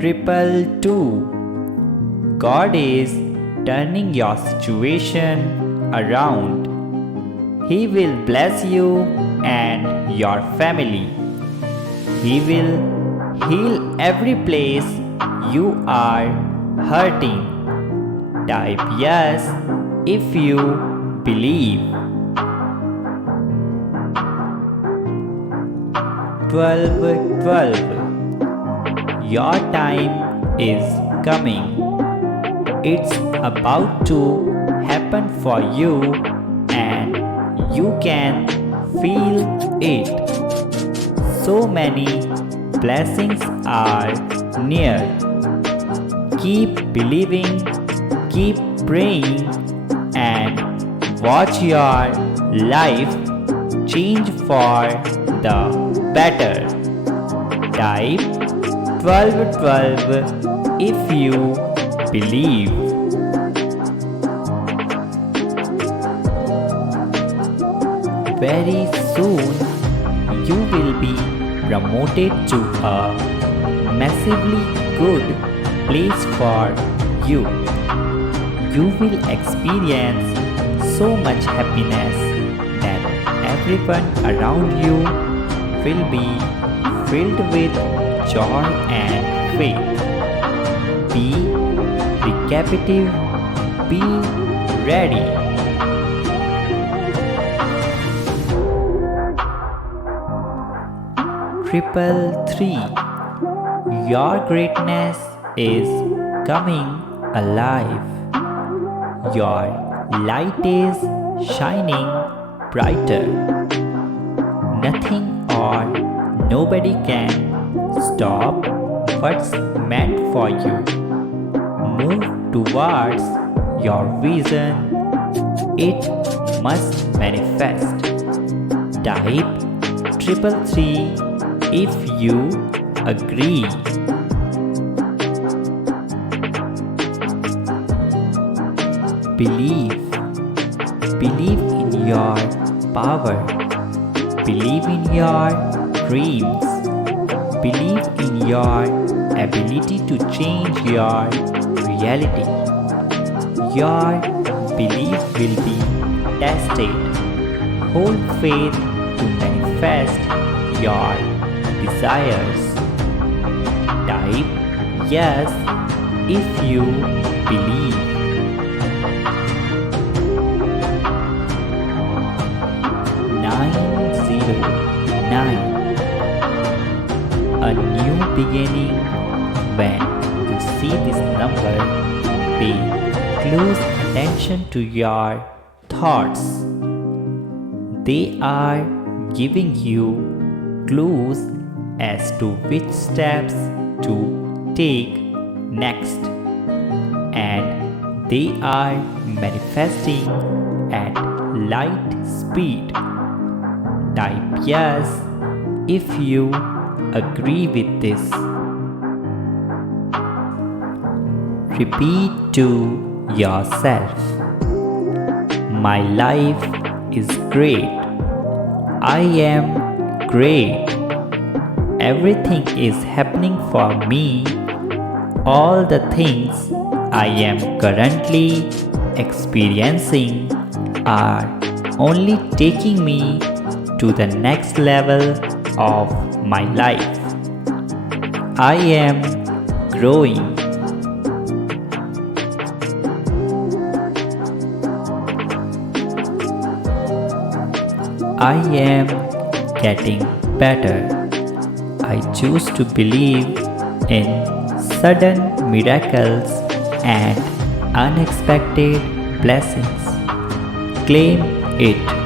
Triple two. God is turning your situation around. He will bless you and your family. He will heal every place you are hurting. Type yes if you believe. 12. Your time is coming. It's about to happen for you and you can feel it. So many blessings are near. Keep believing, keep praying, and watch your life change for the better. Type 12 if you believe. Very soon you will be promoted to a massively good place for you. You will experience so much happiness that everyone around you will be filled with joy and faith. Be recapitive, be ready. Triple three. Your greatness is coming alive. Your light is shining brighter. Nothing or nobody can stop what's meant for you. Move towards your vision. It must manifest. Type 333 if you agree. Believe. Believe in your power. Believe in your dreams. Believe in your ability to change your reality. Your belief will be tested. Hold faith to manifest your desires. Type yes if you believe. 909. A new beginning. When you see this number, pay close attention to your thoughts. They are giving you clues as to which steps to take next, and they are manifesting at light speed. Type yes if you agree with this. Repeat to yourself, my life is great. I am great. Everything is happening for me. All the things I am currently experiencing are only taking me to the next level of my life. I am growing. I am getting better. I choose to believe in sudden miracles and unexpected blessings. Claim it.